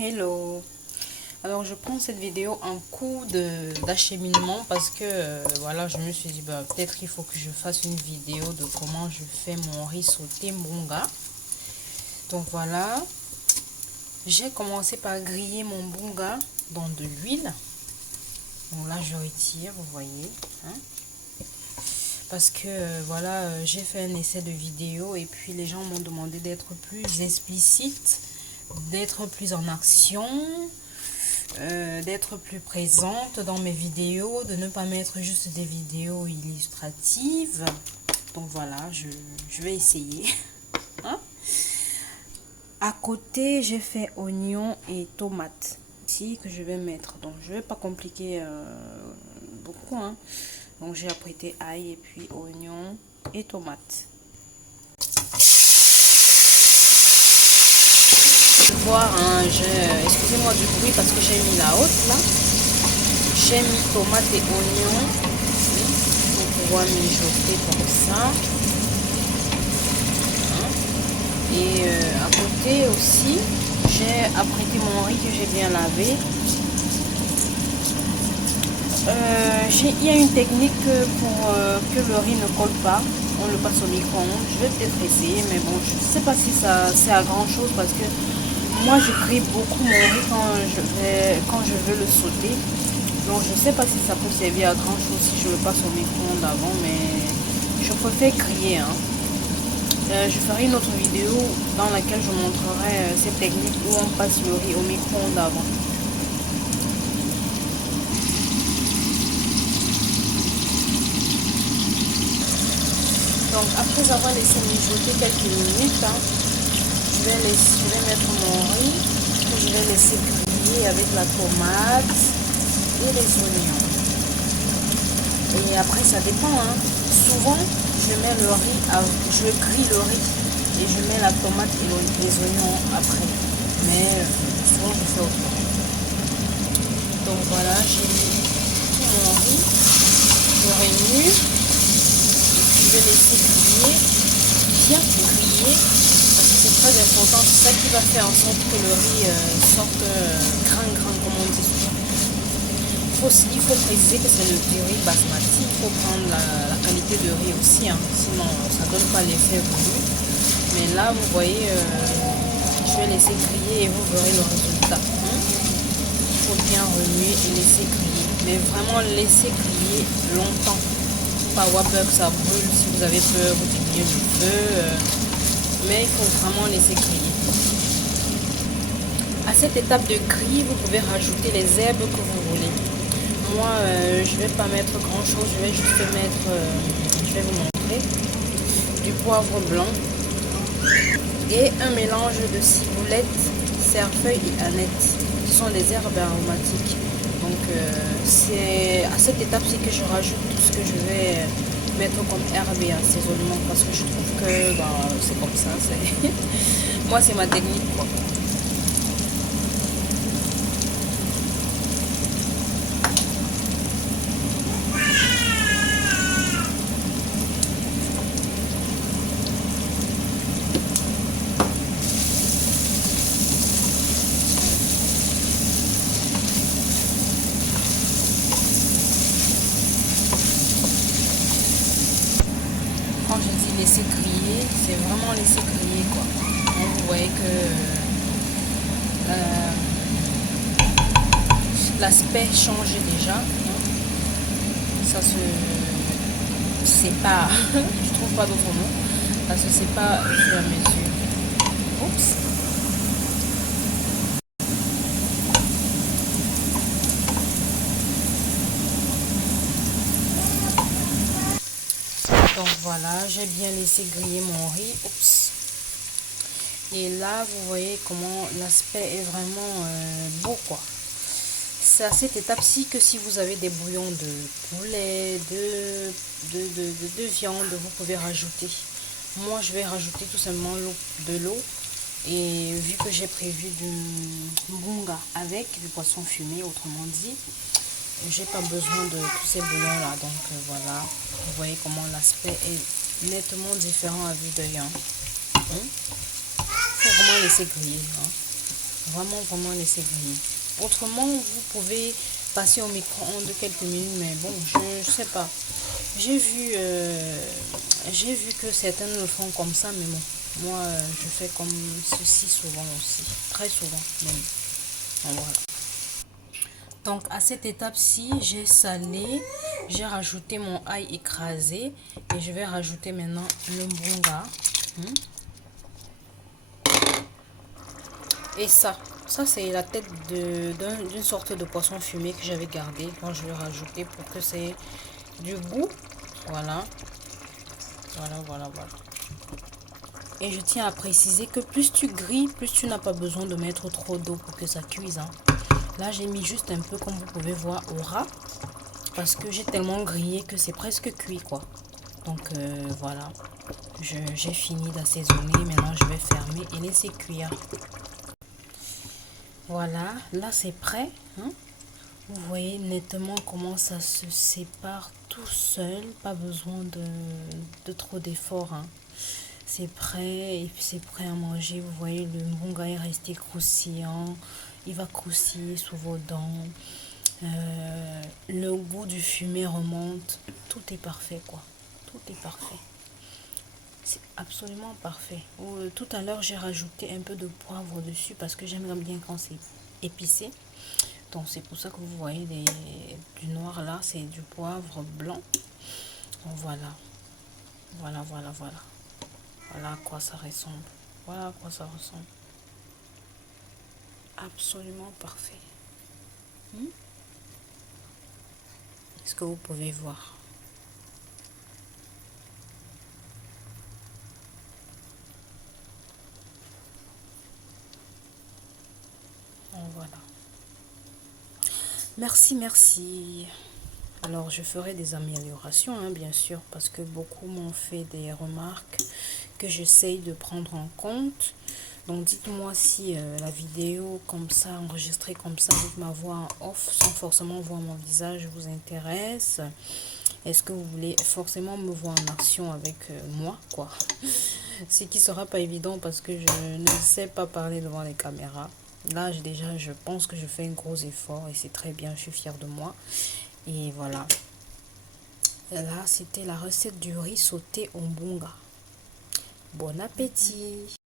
Hello. Alors je prends cette vidéo en cours d'acheminement parce que voilà, je me suis dit bah, peut-être il faut que je fasse une vidéo de comment je fais mon riz sauté bunga. Donc voilà, j'ai commencé par griller mon bunga dans de l'huile. Donc là je retire, vous voyez, hein, parce que voilà, j'ai fait un essai de vidéo et puis les gens m'ont demandé d'être plus explicite, d'être plus en action, d'être plus présente dans mes vidéos, de ne pas mettre juste des vidéos illustratives. Donc voilà, je vais essayer. Hein? À côté, j'ai fait oignons et tomates ici que je vais mettre. Donc je vais pas compliquer beaucoup. Hein. Donc j'ai apprêté ail et puis oignons et tomates. Voir, hein, excusez-moi du bruit parce que j'ai mis la haute là. J'ai mis tomates et oignons pour pouvoir mijoter comme ça. Hein. Et à côté aussi, j'ai apprêté mon riz que j'ai bien lavé. Il y a une technique pour que le riz ne colle pas. On le passe au micro-ondes. Je vais peut-être essayer, mais bon, je ne sais pas si ça c'est à grand chose parce que moi je grille beaucoup mon riz quand je veux le sauter. Donc je ne sais pas si ça peut servir à grand chose si je le passe au micro-ondes avant, mais je préfère griller. Hein. Je ferai une autre vidéo dans laquelle je montrerai cette technique où on passe le riz au micro-ondes avant. Donc après avoir laissé mijoter quelques minutes, hein, je vais mettre mon riz que je vais laisser griller avec la tomate et les oignons. Et après ça dépend. Hein. Souvent je mets le riz, je grille le riz et je mets la tomate et les oignons après. Mais souvent je fais autrement. Donc voilà, j'ai mis tout mon riz, je remue. Je vais laisser griller, bien griller, parce que c'est très important, c'est ça qui va faire en sorte que le riz sorte grain comme on dit souvent. Il faut préciser que c'est du riz basmati, il faut prendre la qualité de riz aussi, hein, sinon ça ne donne pas l'effet voulu. Mais là vous voyez, je vais laisser griller et vous verrez le résultat. Hein. Il faut bien remuer et laisser griller, mais vraiment laisser griller longtemps. Pas avoir peur que ça brûle, si vous avez peur vous diminuez le feu, mais il faut vraiment laisser griller. À cette étape de grille, vous pouvez rajouter les herbes que vous voulez. Moi je vais pas mettre grand chose, je vais juste mettre, je vais vous montrer, du poivre blanc et un mélange de ciboulette, cerfeuil et aneth. Ce sont des herbes aromatiques. Donc c'est à cette étape-ci que je rajoute tout ce que je vais mettre comme herbe et assaisonnement parce que je trouve que bah, c'est comme ça. Moi c'est ma technique quoi. Quand je dis laisser griller, c'est vraiment laisser griller quoi. Donc, vous voyez que l'aspect change déjà. Hein. Ça se sépare. Je trouve pas d'autre mot. Ça se sépare au fur et à mesure. Oups. Donc voilà, j'ai bien laissé griller mon riz. Oups. Et là, vous voyez comment l'aspect est vraiment beau quoi. C'est à cette étape-ci que si vous avez des bouillons de poulet, de viande, vous pouvez rajouter. Moi, je vais rajouter tout simplement de l'eau. Et vu que j'ai prévu du bunga avec du poisson fumé, autrement dit, j'ai pas besoin de tous ces bouillons là. Donc voilà, vous voyez comment l'aspect est nettement différent à vue d'œil. Hein. Faut vraiment laisser griller. Hein. Vraiment laisser griller. Autrement, vous pouvez passer au micro-ondes quelques minutes, mais bon, je sais pas. J'ai vu, que certains le font comme ça, mais bon, moi, je fais comme ceci souvent aussi, très souvent même. Donc, voilà. Donc à cette étape-ci, j'ai salé, j'ai rajouté mon ail écrasé et je vais rajouter maintenant le mbunga. Et ça c'est la tête d'une sorte de poisson fumé que j'avais gardé. Quand je vais rajouter pour que c'est du goût. Voilà. Voilà. Et je tiens à préciser que plus tu grilles, plus tu n'as pas besoin de mettre trop d'eau pour que ça cuise. Là, j'ai mis juste un peu, comme vous pouvez voir, au ras. Parce que j'ai tellement grillé que c'est presque cuit, quoi. Donc, voilà. J'ai fini d'assaisonner. Maintenant, je vais fermer et laisser cuire. Voilà. Là, c'est prêt. Vous voyez nettement comment ça se sépare tout seul. Pas besoin de trop d'efforts. C'est prêt et puis c'est prêt à manger. Vous voyez, le mbunga est resté croustillant. Il va croustiller sous vos dents. Le goût du fumé remonte. Tout est parfait, quoi. Tout est parfait. C'est absolument parfait. Tout à l'heure, j'ai rajouté un peu de poivre dessus parce que j'aime bien quand c'est épicé. Donc, c'est pour ça que vous voyez du noir là. C'est du poivre blanc. Donc, voilà. Voilà à quoi ça ressemble. Voilà à quoi ça ressemble. Absolument parfait. Est-ce que vous pouvez voir? Donc, voilà. Merci. Alors, je ferai des améliorations, bien sûr, parce que beaucoup m'ont fait des remarques que j'essaye de prendre en compte. Donc, dites-moi si la vidéo comme ça, enregistrée comme ça, avec ma voix en off, sans forcément voir mon visage, vous intéresse. Est-ce que vous voulez forcément me voir en action avec moi, quoi? Ce qui sera pas évident parce que je ne sais pas parler devant les caméras. Là, je pense que je fais un gros effort et c'est très bien, je suis fière de moi. Et voilà. Et là, c'était la recette du riz sauté au mbunga. Bon appétit!